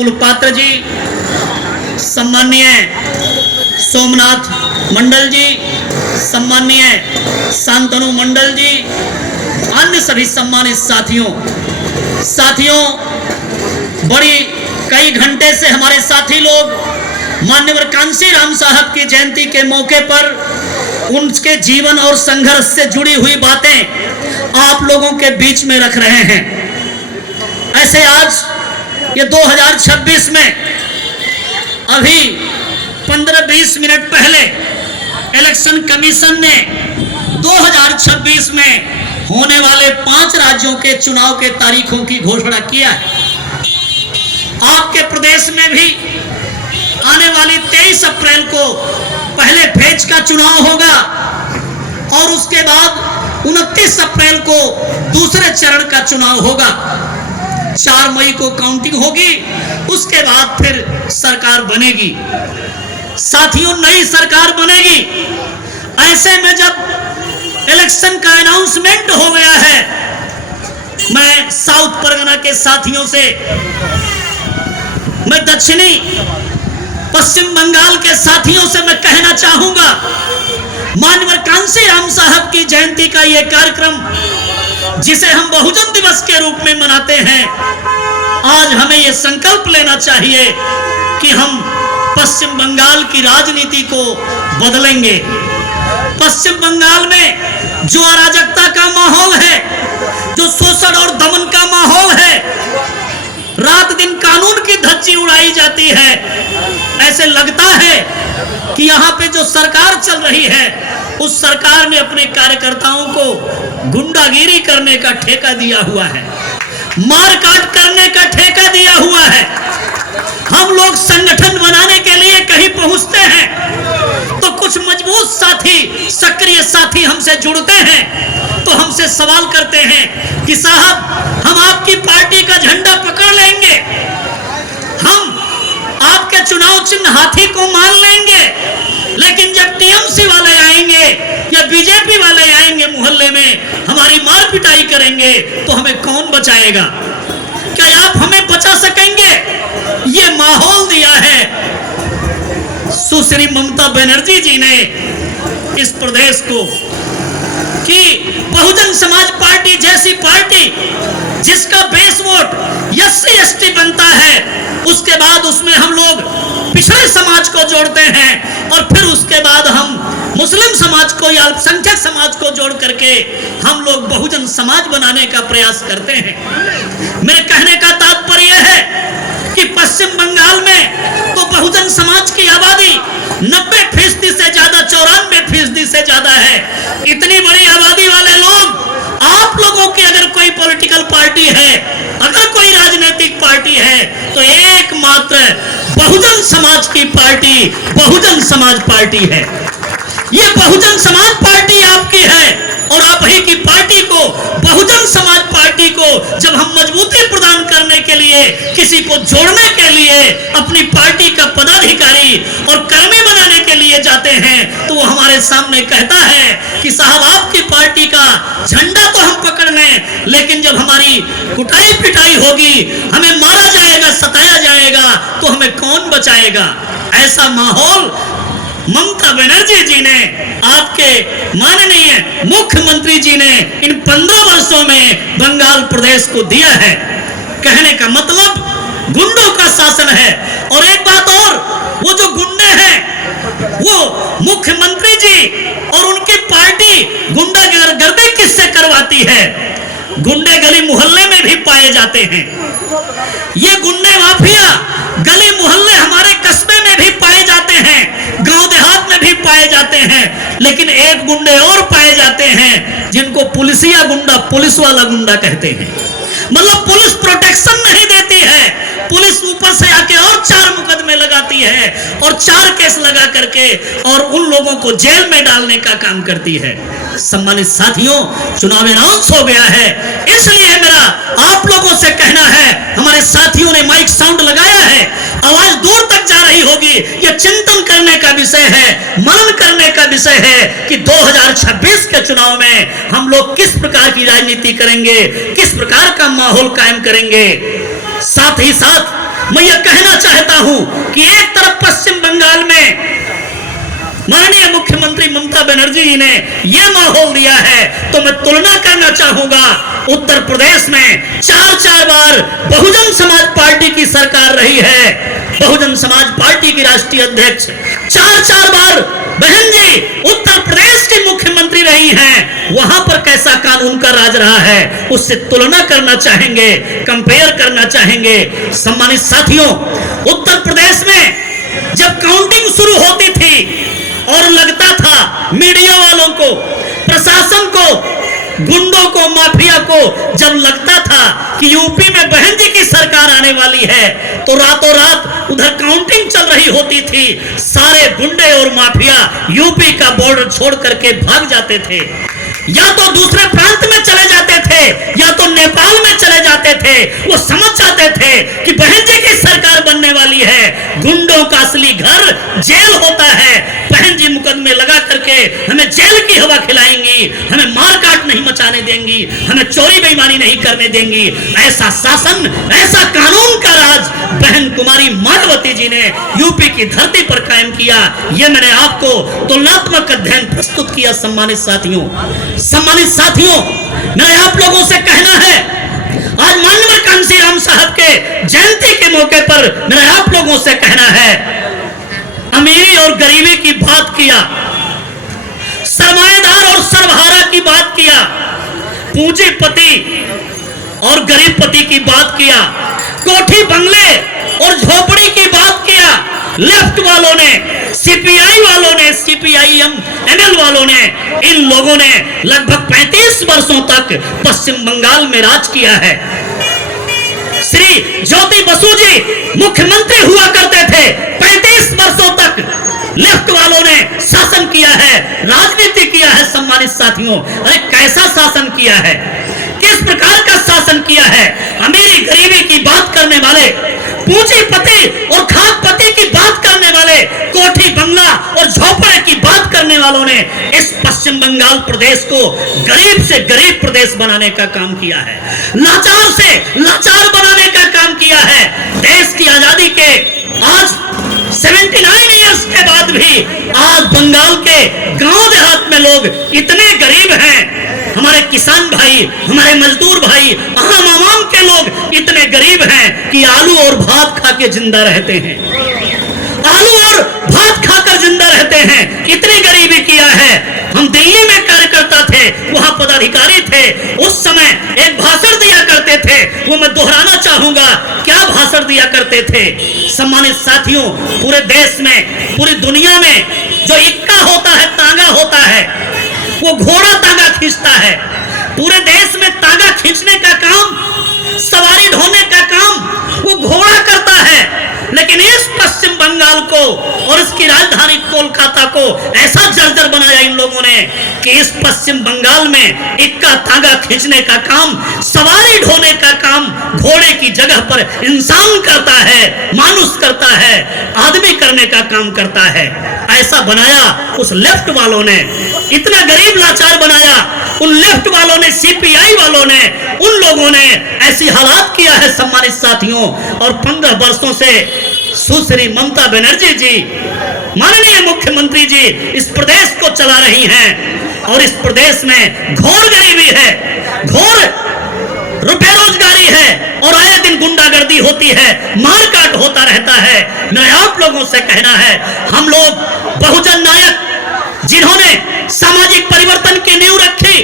पात्र जी, सम्माननीय सोमनाथ मंडल जी, सम्माननीय शांतनु मंडल जी, अन्य सभी सम्मानित साथियों, बड़ी कई घंटे से हमारे साथी लोग मान्यवर कांशीराम साहब की जयंती के मौके पर उनके जीवन और संघर्ष से जुड़ी हुई बातें आप लोगों के बीच में रख रहे हैं। ऐसे आज ये 2026 में अभी 15-20 मिनट पहले इलेक्शन कमीशन ने 2026 में होने वाले 5 राज्यों के चुनाव के तारीखों की घोषणा किया है। आपके प्रदेश में भी आने वाली 23 अप्रैल को पहले फेज का चुनाव होगा और उसके बाद 29 अप्रैल को दूसरे चरण का चुनाव होगा। 4 मई को काउंटिंग होगी, उसके बाद फिर सरकार बनेगी। साथियों, नई सरकार बनेगी। ऐसे में जब इलेक्शन का अनाउंसमेंट हो गया है, मैं साउथ परगना के साथियों से, मैं दक्षिणी पश्चिम बंगाल के साथियों से मैं कहना चाहूंगा, माननीय कांशीराम साहब की जयंती का यह कार्यक्रम जिसे हम बहुजन दिवस के रूप में मनाते हैं, आज हमें यह संकल्प लेना चाहिए कि हम पश्चिम बंगाल की राजनीति को बदलेंगे। पश्चिम बंगाल में जो अराजकता का माहौल है, जो शोषण और दमन का माहौल है, रात दिन कानून की धज्जी उड़ाई जाती है, ऐसे लगता है कि यहाँ पे जो सरकार चल रही है उस सरकार ने अपने कार्यकर्ताओं को गुंडागिरी करने का ठेका दिया हुआ है, मारकाट करने का ठेका दिया हुआ है। हम लोग संगठन बनाने के लिए कहीं पहुंचते हैं तो कुछ मजबूत साथी, सक्रिय साथी हमसे जुड़ते हैं तो हमसे सवाल करते हैं कि साहब, हम आपकी पार्टी का झंडा पकड़ लेंगे, हम आपके चुनाव चिन्ह हाथी को मान लेंगे, लेकिन जब टीएमसी वाले आएंगे या बीजेपी वाले आएंगे मोहल्ले में, हमारी मार पिटाई करेंगे तो हमें कौन बचाएगा? क्या आप हमें बचा सकेंगे? ये माहौल दिया है सुश्री ममता बनर्जी जी ने इस प्रदेश को कि बहुजन समाज पार्टी जैसी पार्टी जिसका बेस वोट SC ST बनता है, उसके बाद उसमें हम लोग पिछड़े समाज को जोड़ते हैं और फिर उसके बाद हम मुस्लिम समाज को या अल्पसंख्यक समाज को जोड़ करके हम लोग बहुजन समाज बनाने का प्रयास करते हैं। मेरे कहने का तात्पर्य है कि पश्चिम बंगाल में तो बहुजन समाज की आबादी 90% से ज्यादा, 94% से ज्यादा है। इतनी बड़ी आबादी वाले लोग, आप लोगों की अगर कोई पॉलिटिकल पार्टी है, अगर कोई राजनीतिक पार्टी है, तो एकमात्र बहुजन समाज की पार्टी बहुजन समाज पार्टी है। ये बहुजन समाज पार्टी आपकी है और आप ही की पार्टी को, बहुजन समाज पार्टी को जब हम मजबूती प्रदान करने के लिए, किसी को जोड़ने के लिए अपनी पार्टी का पदाधिकारी और कर्मी बनाने के लिए जाते हैं तो वो हमारे सामने कहता है कि साहब, आपकी पार्टी का झंडा तो हम पकड़ लें, लेकिन जब हमारी कुटाई पिटाई होगी, हमें मारा जाएगा, सताया जाएगा, तो हमें कौन बचाएगा? ऐसा माहौल ममता बनर्जी जी ने, आपके माननीय मुख्यमंत्री जी ने इन 15 वर्षों में बंगाल प्रदेश को दिया है। कहने का मतलब गुंडों का शासन है। और एक बात और, वो जो गुंडे हैं वो मुख्यमंत्री जी और उनकी पार्टी गुंडागर्दी किससे करवाती है? गुंडे गली मोहल्ले में भी पाए जाते हैं। ये गुंडे माफिया गली मोहल्ले हमारे कस्बे में भी पाए जाते हैं, गांव देहात में भी पाए जाते हैं। लेकिन एक गुंडे और पाए जाते हैं जिनको पुलिसिया गुंडा, पुलिस वाला गुंडा कहते हैं। मतलब पुलिस प्रोटेक्शन नहीं देती है, पुलिस ऊपर से आके और 4 मुकदमे लगाती है और 4 केस लगा करके और उन लोगों को जेल में डालने का काम करती है। सम्मानित साथियों, चुनाव अनाउंस हो गया है, इसलिए मेरा आप लोगों से कहना है, हमारे साथियों ने माइक साउंड लगाया है, आवाज दूर तक जा रही होगी, यह चिंतन करने का विषय है, मनन करने का विषय है कि 2026 के चुनाव में हम लोग किस प्रकार की राजनीति करेंगे, किस प्रकार का माहौल कायम करेंगे। साथ ही साथ मैं यह कहना चाहता हूं कि एक तरफ पश्चिम बंगाल में माननीय मुख्यमंत्री ममता बनर्जी जी ने यह माहौल दिया है, तो मैं तुलना करना चाहूंगा उत्तर प्रदेश में 4 बार बहुजन समाज पार्टी की सरकार रही है, बहुजन समाज पार्टी की राष्ट्रीय अध्यक्ष 4 बार बहन जी उत्तर प्रदेश की मुख्यमंत्री रही हैं, वहां पर कैसा कानून का राज रहा है, उससे तुलना करना चाहेंगे, कंपेयर करना चाहेंगे। सम्मानित साथियों, उत्तर प्रदेश में जब काउंटिंग शुरू होती थी और लगता था मीडिया वालों को, प्रशासन को, गुंडों को, माफिया को जब लगता था कि यूपी में बहन जी की सरकार आने वाली है, तो रातों रात उधर काउंटिंग चल रही होती थी, सारे गुंडे और माफिया यूपी का बॉर्डर छोड़ करके भाग जाते थे, या तो दूसरे प्रांत में चले जाते थे या तो नेपाल में चले जाते थे। वो समझ जाते थे कि बहन जी की सरकार बनने वाली है, गुंडों का असली घर जेल होता है, बहन जी मुकदमे लगा करके हमें जेल की हवा खिलाएंगी, हमें मारकाट नहीं मचाने देंगी, हमें चोरी बेईमानी नहीं करने देंगी। ऐसा शासन, ऐसा कानून का राज बहन कुमारी मायावती जी ने यूपी की धरती पर कायम किया। यह मैंने आपको तुलनात्मक अध्ययन प्रस्तुत किया। सम्मानित साथियों, मेरा आप लोगों से कहना है, आज माननीय कांशीराम साहब के जयंती के मौके पर मेरा आप लोगों से कहना है, अमीरी और गरीबी की बात किया, सरमाएदार और सर्वहारा की बात किया, पूंजीपति और गरीबपति की बात किया, कोठी बंगले और झोपड़ी की बात किया। लेफ्ट वालों ने, सीपीआई वालों ने, सीपीआईएम एमएल वालों ने, इन लोगों ने लगभग 35 वर्षों तक पश्चिम बंगाल में राज किया है। श्री ज्योति बसु जी मुख्यमंत्री हुआ करते थे, 35 वर्षों तक लेफ्ट वालों ने शासन किया है, राजनीति किया है। सम्मानित साथियों, अरे कैसा शासन किया है, किस प्रकार का शासन किया है। अमीरी गरीबी की बात करने वाले, पूंजीपति और खादपति की बात करने वाले, कोठी बंगला और झोपड़े की बात करने वालों ने इस पश्चिम बंगाल प्रदेश को गरीब से गरीब प्रदेश बनाने का काम किया है, लाचार से लाचार बनाने का काम किया है। देश की आजादी के आज 79 इयर्स के बाद भी आज बंगाल के गांव देहात में लोग इतने गरीब हैं, हमारे किसान भाई, हमारे मजदूर भाई, आम आवाम के लोग इतने गरीब हैं कि आलू और भात खा के जिंदा रहते हैं, आलू और भात खाकर जिंदा रहते हैं। इतनी गरीबी किया है। हम दिल्ली में कार्यकर्ता थे, वहां पदाधिकारी थे, उस समय एक भाषण दिया करते थे, वो मैं दोहराना चाहूंगा। क्या भाषण दिया करते थे? सम्मानित साथियों, पूरे देश में, पूरी दुनिया में जो इक्का होता है, तांगा होता है, वो घोड़ा तांगा खींचता है। पूरे देश में तांगा खींचने का काम, सवारी ढोने का काम वो घोड़ा करता है, लेकिन इस पश्चिम बंगाल को और इसकी राजधानी कोलकाता को ऐसा जर्जर बनाया इन लोगों ने कि इस पश्चिम बंगाल में इक्का तांगा खींचने का काम, सवारी ढोने का काम घोड़े की जगह पर इंसान करता है, मानुष करता है, आदमी करने का काम करता है। ऐसा बनाया उस लेफ्ट वालों ने, इतना गरीब लाचार बनाया उन लेफ्ट वालों ने, सीपीआई वालों ने, उन लोगों ने ऐसी हालात किया है। सम्मानित साथियों, और 15 वर्षों से सुश्री ममता बनर्जी जी, माननीय मुख्यमंत्री जी, इस प्रदेश को चला रही हैं और इस प्रदेश में घोर गरीबी है, घोर बेरोजगारी है और आए दिन गुंडागर्दी होती है, मारकाट होता रहता है। मैं आप लोगों से कहना है, हम लोग बहुजन नायक जिन्होंने सामाजिक परिवर्तन की नींव रखी,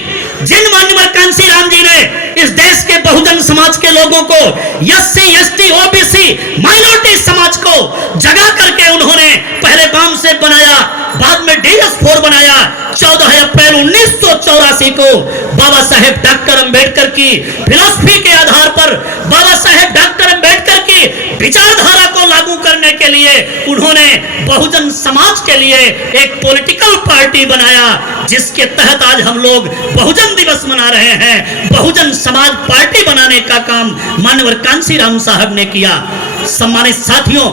जिन माननीय कांशीराम जी ने इस देश के बहुजन समाज के लोगों को, एससी, एसटी, ओबीसी, माइनॉरिटी समाज को जगा करके उन्होंने पहले बाम से बनाया, बाद में DS4 बनाया। 14 अप्रैल 1984 को बाबा साहेब डॉक्टर अंबेडकर की फिलॉसफी के आधार पर, बाबा साहेब डॉक्टर अंबेडकर की की विचारधारा को लागू करने के लिए उन्होंने बहुजन समाज के लिए एक पॉलिटिकल पार्टी बनाया, जिसके तहत आज हम लोग बहुजन दिवस मना रहे हैं। बहुजन समाज पार्टी बनाने का काम माननीय कांशीराम साहब ने किया। सम्मानित साथियों,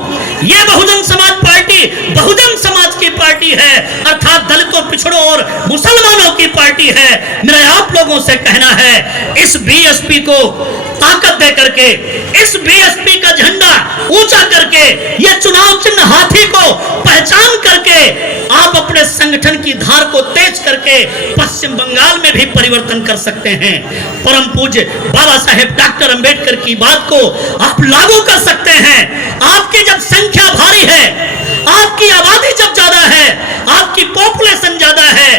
यह बहुजन समाज पार्टी बहुजन समाज की पार्टी है, अर्थात दलितों, पिछड़ों और मुसलमानों की पार्टी है। मेरा आप लोगों से कहना है, इस बीएसपी को ताकत दे करके, इस बीएसपी का झंडा ऊंचा करके, यह चुनाव चिन्ह हाथी को पहचान करके आप अपने संगठन की धार को तेज करके पश्चिम बंगाल में भी परिवर्तन कर सकते हैं। परम पूज्य बाबा साहेब डॉक्टर अंबेडकर की बात को आप लागू कर सकते हैं। आपकी जब संख्या भारी है, आपकी आबादी जब ज्यादा है, आपकी पॉपुलेशन ज्यादा है,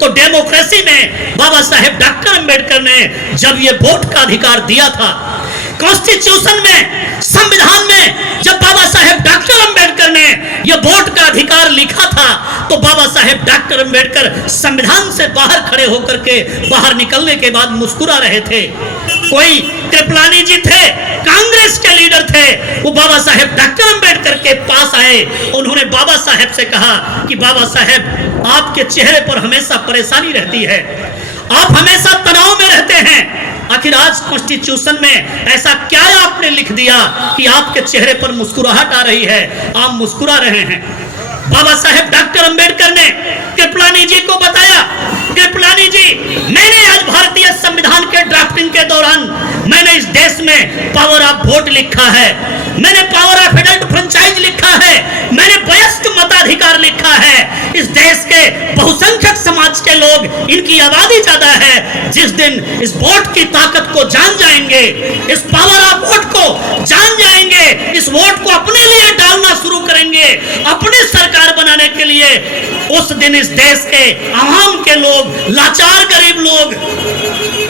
तो डेमोक्रेसी में बाबा साहेब डॉक्टर अंबेडकर ने जब ये वोट का अधिकार दिया था, कॉन्स्टिट्यूशन में, संविधान में जब बाबा साहेब डॉक्टर अंबेडकर ने यह वोट का अधिकार लिखा था, तो बाबा साहेब डॉक्टर अंबेडकर संविधान से बाहर खड़े होकर के बाहर निकलने के बाद मुस्कुरा रहे थे। कोई कृपलानी जी थे, कांग्रेस के लीडर थे, वो बाबा साहेब डॉक्टर अंबेडकर के पास आए। उन्होंने बाबा साहेब से कहा कि बाबा साहेब, आपके चेहरे पर हमेशा परेशानी रहती है, आप हमेशा तनाव में रहते हैं, आखिर आज कॉन्स्टिट्यूशन में ऐसा क्या आपने लिख दिया कि आपके चेहरे पर मुस्कुराहट आ रही है, आप मुस्कुरा रहे हैं। बाबा साहेब डॉक्टर अंबेडकर ने कृपलानी जी को बताया, कृपलानी जी, मैंने आज भारतीय संविधान के ड्राफ्टिंग के दौरान मैंने इस देश में पावर ऑफ वोट लिखा है, मैंने पावर ऑफ एडल्ट फ्रेंचाइज लिखा है, मैंने वयस्क मताधिकार लिखा है। इस देश के बहुसंख्यक समाज के लोग, इनकी आबादी ज्यादा है। जिस दिन इस वोट की ताकत को जान जाएंगे, इस पावर ऑफ वोट को जान जाएंगे, इस वोट को अपने लिए डालना शुरू करेंगे, अपनी सरकार बनाने के लिए, उस दिन इस देश के आवाम के लोग, लाचार गरीब लोग,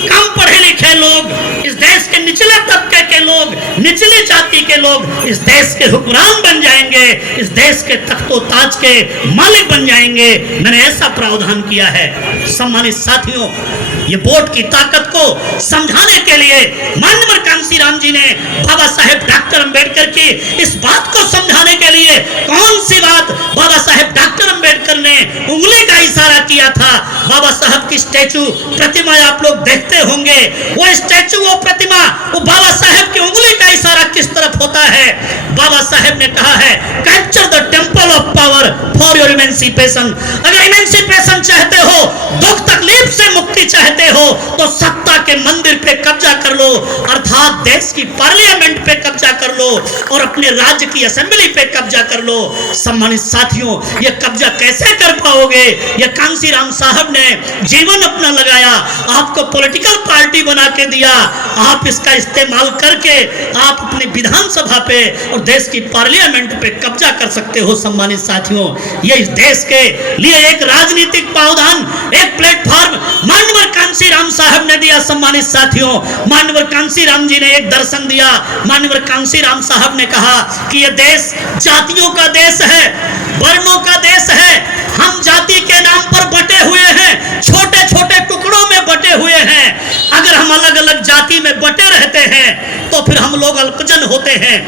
कम पढ़े लिखे लोग, इस देश के निचले तबके के लोग, निचली जाति के लोग इस देश के हुक्मरान बन जाएंगे, इस देश के तख्तो ताज के मालिक बन जाएंगे। मैंने ऐसा प्रावधान किया है। सम्मानित साथियों, ये वोट की ताकत को समझाने के लिए माननीय कांशीराम जी ने बाबा साहेब डॉक्टर अंबेडकर की इस बात को समझाने के लिए कौन सी बात बाबा साहेब डॉक्टर अंबेडकर ने उंगली का इशारा किया था। बाबा साहब की स्टैचू, प्रतिमा आप लोग देखते होंगे, वो स्टैचू, वो प्रतिमा, वो बाबा साहेब की उंगली का इशारा किस तरफ होता है। बाबा साहेब ने कहा है, capture the temple of power for your emancipation. अगर इमेंसिपेशन चाहते हो, दुख तकलीफ से मुक्ति चाहते हो, तो सत्ता के मंदिर पे कब्जा कर लो, अर्थात देश की पार्लियामेंट पे कब्जा कर लो और अपने राज्य की असेंबली पे कब्जा कर लो। सम्मानित साथियों, ये कब्जा कैसे कर पाओगे? ये कांशीराम साहब ने जीवन अपना लगाया, आपको पॉलिटिकल पार्टी बना के दिया, आप इसका इस्तेमाल करके आप अपनी विधानसभा पे और देश की पार्लियामेंट पे कब्जा कर सकते हो। सम्मानित साथियों, ये इस देश के लिए एक राजनीतिक प्रावधान, एक प्लेटफॉर्म माननीय कांशीराम साहब ने दिया। सम्मानित साथियों, माननीय कांशीराम जी ने एक दर्शन दिया। माननीय कांशीराम साहब ने कहा कि यह देश जातियों का देश है, वर्णों का देश है, हम जाति के नाम पर बटे हुए हैं, छोटे छोटे टुकड़ों में बटे हुए हैं। अगर हम अलग अलग जाति में बटे रहते हैं तो फिर हम लोग अल्पजन होते हैं।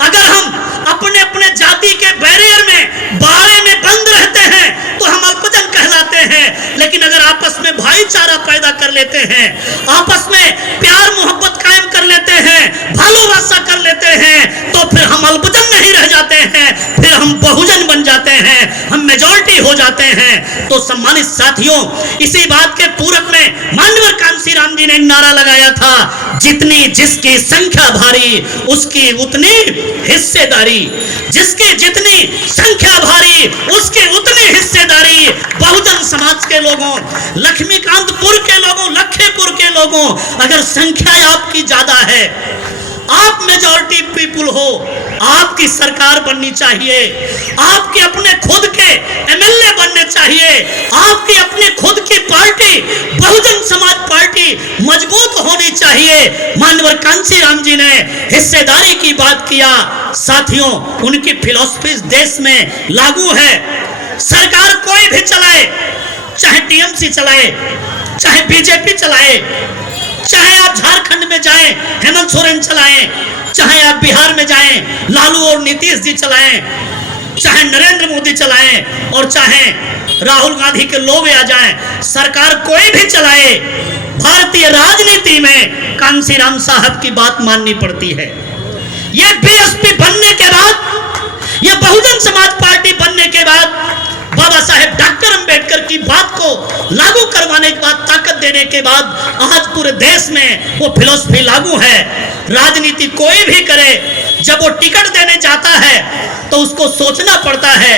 अगर हम अपने अपने जाति के बैरियर में, बाड़े में बंद रहते हैं तो हम अल्पजन कहलाते हैं। लेकिन अगर आपस में भाईचारा पैदा कर लेते हैं, आपस में प्यार मोहब्बत कायम कर लेते हैं, भालोबासा कर लेते हैं, तो फिर हम अल्पजन नहीं रह जाते हैं, फिर हम बहुजन बन जाते हैं, हम मेजॉरिटी हो जाते हैं। तो सम्मानित साथियों, इसी बात के पूरक में माननीय कांशीराम जी ने नारा लगाया था, जितनी जिसकी संख्या भारी उसकी उतनी हिस्सेदारी, जिसकी जितनी संख्या भारी उसकी उतनी हिस्सेदारी। बहुजन समाज के लोगों, लक्ष्मीकांतपुर के लोगों, लखीपुर के लोगों, अगर संख्या आपकी ज्यादा है, आप मेजॉरिटी पीपुल हो, आपकी सरकार बननी चाहिए, आपके अपने खुद के एमएलए बनने चाहिए, आपकी अपनी खुद की पार्टी बहुजन समाज पार्टी मजबूत होनी चाहिए। माननीय कांशीराम जी ने हिस्सेदारी की बात किया। साथियों, उनकी फिलॉसफी इस देश में लागू है। सरकार कोई भी चलाए, चाहे टीएमसी चलाए, चाहे बीजेपी चलाए, चाहे आप झारखंड में जाएं, हेमंत सोरेन चलाएं, चाहे आप बिहार में जाएं, लालू और नीतीश जी चलाएं, चाहे नरेंद्र मोदी चलाएं, और चाहे राहुल गांधी के लोग आ जाएं, सरकार कोई भी चलाए, भारतीय राजनीति में कांसीराम साहब की बात माननी पड़ती है। ये बीएसपी बनने के बाद, ये बहुजन समाज पार्टी बनने के बाद, बाबा साहेब डॉक्टर अंबेडकर की बात को लागू करवाने के बाद, ताकत देने के बाद आज पूरे देश में वो फिलॉसफी लागू है। राजनीति कोई भी करे, जब वो टिकट देने जाता है तो उसको सोचना पड़ता है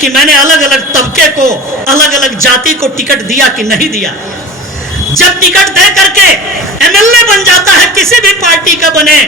कि मैंने अलग अलग तबके को, अलग अलग जाति को टिकट दिया कि नहीं दिया। जब टिकट दे करके एमएलए बन जाता है, किसी भी पार्टी का बने,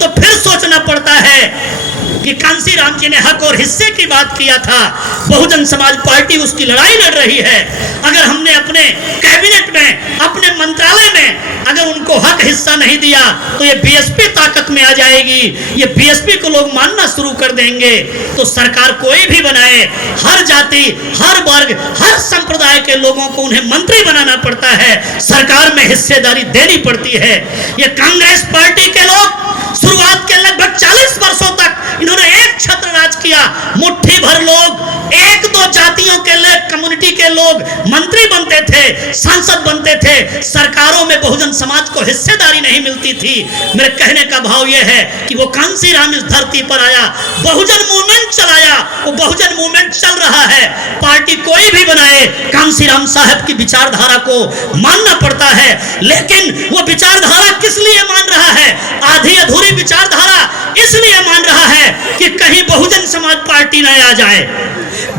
तो फिर सोचना पड़ता है कि कांसीराम जी ने हक और हिस्से की बात किया था, बहुजन समाज पार्टी उसकी लड़ाई लड़ रही है। अगर हमने अपने कैबिनेट में, अपने मंत्रालय में अगर उनको हक हिस्सा नहीं दिया तो ये बीएसपी ताकत में आ जाएगी, ये बीएसपी को लोग मानना शुरू कर देंगे। तो सरकार कोई भी बनाए, हर जाति, हर वर्ग, हर संप्रदाय के लोगों को उन्हें मंत्री बनाना पड़ता है, सरकार में हिस्सेदारी देनी पड़ती है। ये कांग्रेस पार्टी के लोग शुरुआत के लगभग 40 वर्षों तक इन्होंने एक छत्र राज किया। मुट्ठी भर लोग, एक दो जातियों के लोग, कम्युनिटी के लोग मंत्री बनते थे, सांसद बनते थे, सरकारों में बहुजन समाज को हिस्सेदारी नहीं मिलती थी। मेरे कहने का भाव यह है कि वो कांसीराम इस धरती पर आया, बहुजन मूवमेंट चलाया, वो बहुजन मूवमेंट चल रहा है। पार्टी कोई भी बनाए, कांसीराम साहब की विचारधारा को मानना पड़ता है। लेकिन वो विचारधारा किस लिए मान रहा है? आधी अधूरी विचारधारा इसलिए मान रहा है कि कहीं बहुजन समाज पार्टी न आ जाए,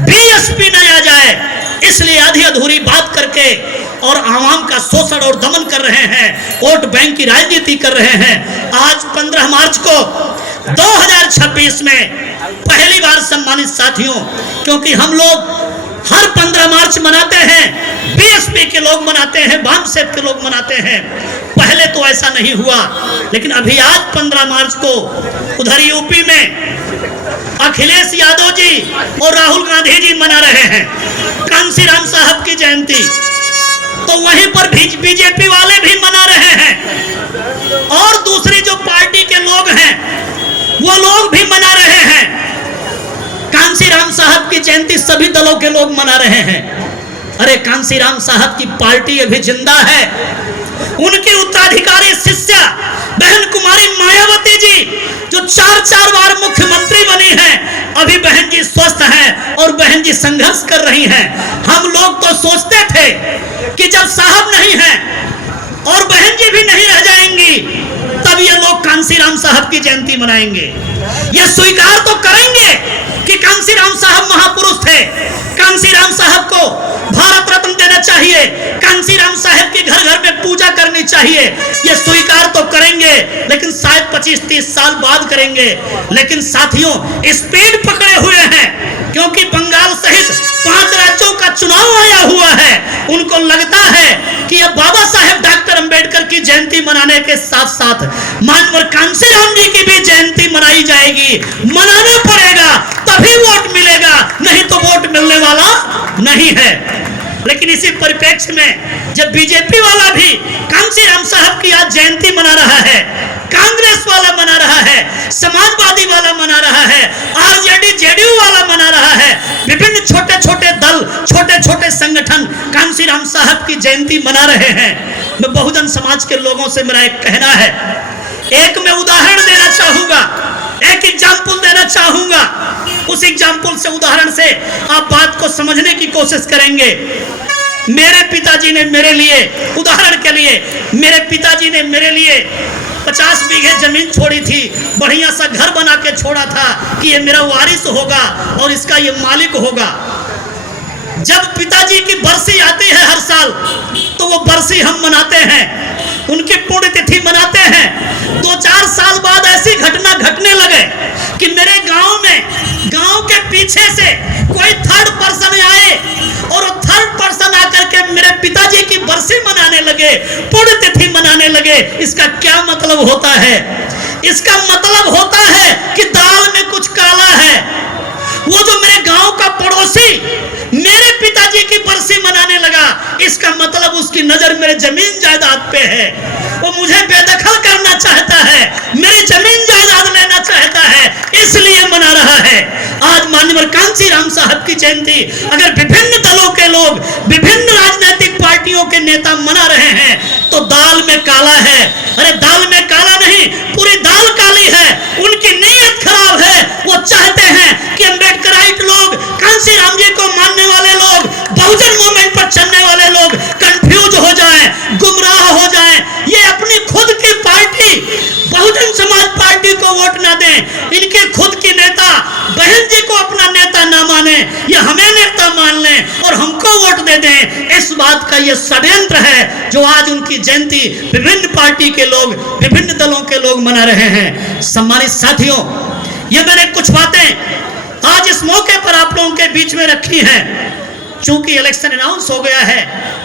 बीएसपी न आ जाए, इसलिए आधी अधूरी बात करके और आवाम का शोषण और दमन कर रहे हैं, वोट बैंक की राजनीति कर रहे हैं। आज 15 मार्च को 2026 में पहली बार सम्मानित साथियों, क्योंकि हम लोग हर 15 मार्च मनाते हैं, बीएसपी के लोग मनाते हैं, वामसेप के लोग मनाते हैं, पहले तो ऐसा नहीं हुआ, लेकिन अभी आज 15 मार्च को उधर यूपी में अखिलेश यादव जी और राहुल गांधी जी मना रहे हैं कांसीराम साहब की जयंती, तो वहीं पर बीजेपी वाले भी मना रहे हैं, और दूसरी जो पार्टी के लोग हैं वो लोग भी मना रहे हैं। कांसीराम साहब की जयंती सभी दलों के लोग मना रहे हैं। अरे कांसीराम साहब की पार्टी अभी जिंदा है, उनकी उत्तराधिकारी शिष्या बहन कुमारी मायावती जी जो 4 बार मुख्यमंत्री बनी हैं, अभी बहन जी स्वस्थ हैं और बहन जी संघर्ष कर रही हैं। हम लोग तो सोचते थे कि जब साहब नहीं हैं और बहन जी भी नहीं रह जाएंगी, तब ये लोग कांसीराम साहब की जयंती मनाएंगे। ये स्वीकार तो करेंगे कि कांसीराम साहब महापुरुष थे, कांसीराम साहब को भारत रत्न देना चाहिए, कांसीराम साहब के घर घर में पूजा करनी चाहिए, ये स्वीकार तो करेंगे, लेकिन शायद 25-30 साल बाद करेंगे। लेकिन साथियों, स्पीड पकड़े हुए हैं, क्योंकि बंगाल सहित 5 राज्यों का चुनाव आया हुआ है। उनको लगता है कि अब बाबा साहेब डॉक्टर अंबेडकर की जयंती मनाने के साथ साथ मानवर कांसीराम जी की भी जयंती मनाई जाएगी, मनाना पड़ेगा, तभी वोट मिलेगा, नहीं तो वोट मिलने वाला नहीं है। लेकिन इसी परिप्रेक्ष्य में जब बीजेपी वाला भी कांसीराम साहब की आज जयंती मना रहा है, कांग्रेस वाला मना रहा है, समाजवादी वाला मना रहा है, आरजेडी जेडीयू वाला मना रहा है, विभिन्न छोटे छोटे दल, छोटे छोटे संगठन कांसीराम साहब की जयंती मना रहे हैं। मैं बहुजन समाज के लोगों से मेरा एक कहना है, एक मैं उदाहरण देना चाहूंगा, एक एग्जाम्पल देना चाहूंगा, उस एग्जाम्पल से, उदाहरण से आप बात को समझने की कोशिश करेंगे। मेरे पिताजी ने मेरे लिए, उदाहरण के लिए, मेरे पिताजी ने मेरे लिए 50 बीघे जमीन छोड़ी थी, बढ़िया सा घर बना के छोड़ा था कि ये मेरा वारिस होगा और इसका ये मालिक होगा। जब पिताजी की बरसी आती है हर साल, तो वो बरसी हम मनाते हैं, उनकी पुण्यतिथि मनाते हैं। 2-4 साल बाद ऐसी घटना घटने लगे कि मेरे गांव में, गांव के पीछे से कोई थर्ड पर्सन आए और थर्ड पर्सन आकर के मेरे पिताजी की बरसी मनाने लगे, पुण्यतिथि मनाने लगे। इसका क्या मतलब होता है? इसका मतलब होता है कि दाल में कुछ काला है। वो जो मेरे गांव का पड़ोसी मेरे पिताजी की बरसी मनाने लगा, इसका मतलब उसकी नजर मेरे जमीन जायदाद पे है। वो मुझे बेदखल करना चाहता है, मेरी जमीन जायदाद लेना चाहता है, इसलिए मना रहा है। आज माननीय कांशीराम साहब की जयंती अगर विभिन्न दलों के लोग, विभिन्न राजनीतिक पार्टियों के नेता मना रहे हैं तो दाल में काला है। अरे दाल में काला नहीं, पूरी दाल काली है। उनकी नीयत खराब है। वो चाहते हैं कि अम्बेडकराइट लोग, कांशीराम जी को मानने वाले लोग, बहुजन मूवमेंट पर चलने वाले लोग कंफ्यूज हो जाएं, गुमराह हो जाएं। ये अपनी खुद की पार्टी बहुजन समाज पार्टी को वोट ना दें, इनके खुद की नेता बहन जी को अपना नेता ना माने, ये हमें नेता मान लें और हमको वोट दे दें। इस बात का ये षड्यंत्र है जो आज उनकी जयंती विभिन्न पार्टी के लोग, विभिन्न दलों के लोग मना रहे हैं। सम्मानित साथियों, ये मैंने कुछ बातें आज इस मौके पर आप लोगों के बीच में रखी हैं। चूंकि इलेक्शन अनाउंस हो गया है,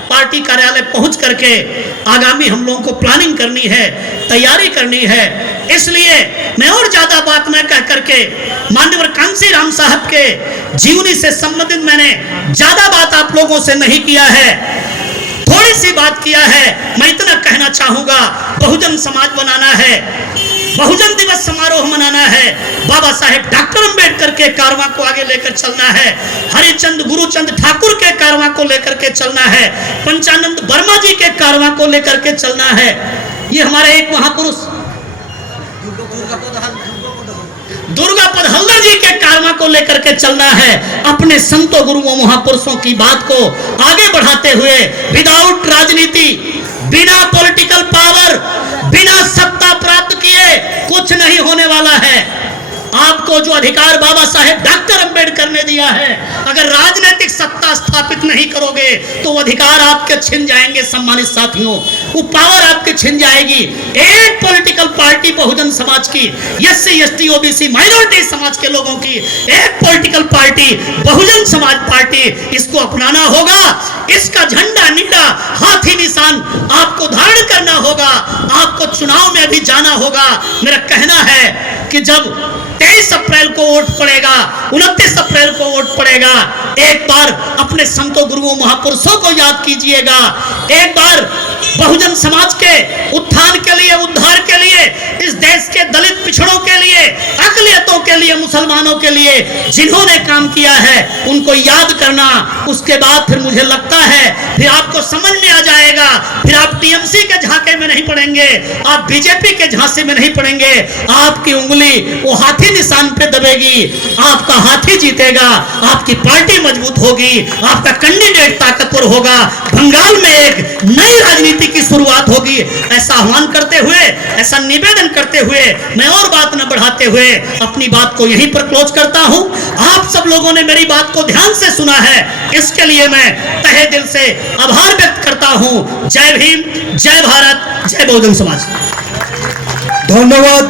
पार्टी कार्यालय पहुंच करके आगामी हम लोगों को प्लानिंग करनी है, तैयारी करनी है, इसलिए मैं और ज्यादा बात न कह करके माननीय कांशीराम साहब के जीवनी से संबंधित मैंने ज्यादा बात आप लोगों से नहीं किया है, थोड़ी सी बात किया है। मैं इतना कहना चाहूंगा, बहुजन समाज बनाना है, बहुजन दिवस समारोह मनाना है, बाबा साहेब डॉक्टर अंबेडकर के कारवां को आगे लेकर चलना है, हरिचंद गुरुचंद ठाकुर के कारवां को लेकर के चलना है, पंचानंद वर्मा जी के कारवां को लेकर के चलना है। ये हमारे एक महापुरुष दुर्गापद हल्दर जी के कारवां को लेकर के चलना है। अपने संतों गुरुओं महापुरुषों की बात को आगे बढ़ाते हुए विदाउट राजनीति, बिना पॉलिटिकल पावर, बिना सत्ता प्राप्त किए कुछ नहीं होने वाला है। आपको जो अधिकार बाबा साहेब डॉक्टर अंबेडकर ने दिया है, अगर राजनीतिक सत्ता स्थापित नहीं करोगे तो वो अधिकार आपके छिन जाएंगे। सम्मानित साथियों, वो पावर आपके छिन जाएगी। एक पॉलिटिकल पार्टी बहुजन समाज की, एससी एसटी ओबीसी माइनॉरिटी समाज के लोगों की एक political party Bahujan Samaj party, इसको अपनाना होगा। इसका झंडा नीला हाथी निशान आपको धारण करना होगा। आपको चुनाव में भी जाना होगा। मेरा कहना है कि जब 23 अप्रैल को वोट पड़ेगा, 29 अप्रैल को वोट पड़ेगा, एक बार अपने संतों गुरुओं महापुरुषों को याद कीजिएगा। एक बार बहुजन समाज के उत्थान के लिए, उद्धार के लिए, इस देश के दलित पिछड़ों के लिए, अकलियतों के लिए, मुसलमानों के लिए जिन्होंने काम किया है उनको याद करना। उसके बाद फिर मुझे लगता है फिर आपको समझ में आ जाएगा। फिर आप टीएमसी के झांके में नहीं पड़ेंगे, आप बीजेपी के झांसे में नहीं पड़ेंगे। आपकी उंगली वो हाथी निशान पे दबेगी, आपका हाथी जीतेगा, आपकी पार्टी मजबूत होगी, आपका कैंडिडेट ताकतवर होगा, बंगाल में एक नई राजनीति की शुरुआत होगी। ऐसा आह्वान करते हुए, ऐसा निवेदन करते हुए, मैं और बात न बढ़ाते हुए अपनी बात को यहीं पर क्लोज करता हूं। आप सब लोगों ने मेरी बात को ध्यान से सुना है, इसके लिए मैं तहे दिल से आभार व्यक्त करता हूं। जय भीम, जय भारत, जय बहुजन समाज। धन्यवाद।